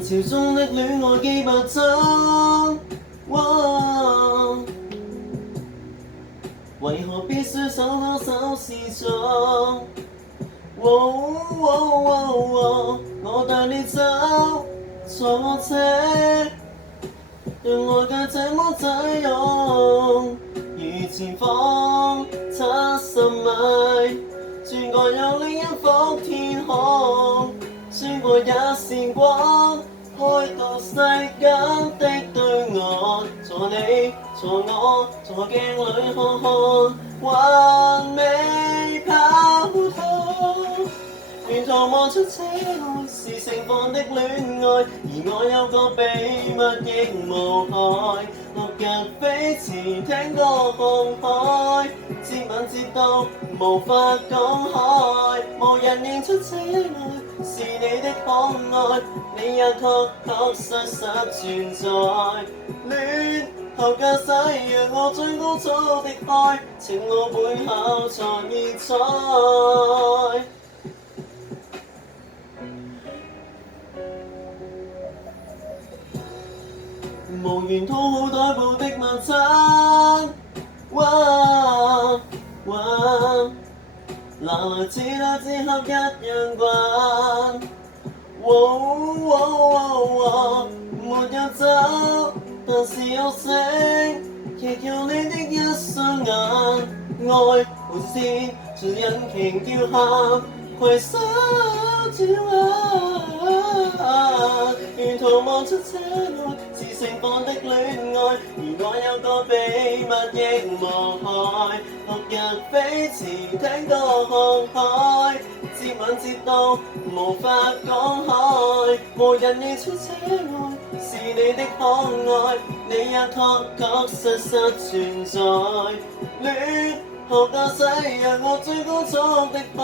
人潮中的戀愛幾百種，為何必須手拖手試錯？我帶你走錯車，讓愛界這麼擠擁，如前方70米，轉過有另一幅天空，穿過一線光，開到世間的對岸，坐你坐我坐鏡裏看看，還未跑透。沿途望出車內是盛放的戀愛，而我有個秘密亦無害。落日飛馳，聽歌看海，接吻接到無法講開，無人認出車內是你的可愛，你也確確實實存在。戀後駕駛讓我最高速的開，情路背後藏熱彩。無緣討好待步的晚餐，拿來似對紙盒一樣慣。沒有走，但是有醒，亦有你的一雙眼。愛無線像引擎叫喊，攜手跳沿途望出車內是盛放的戀愛，而我有個秘密亦無害。落日飛馳，聽歌看海，接吻接到無法講開，無人認出車內是你的可愛，你也確確實實存在。戀後駕駛讓我最高速的開，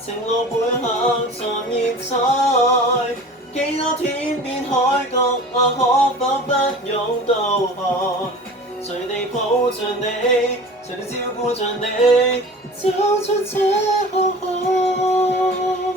情路背後藏熱彩。幾多天邊海角可否不用導航？隨地抱着你，隨地照顧着你，走出這浩瀚。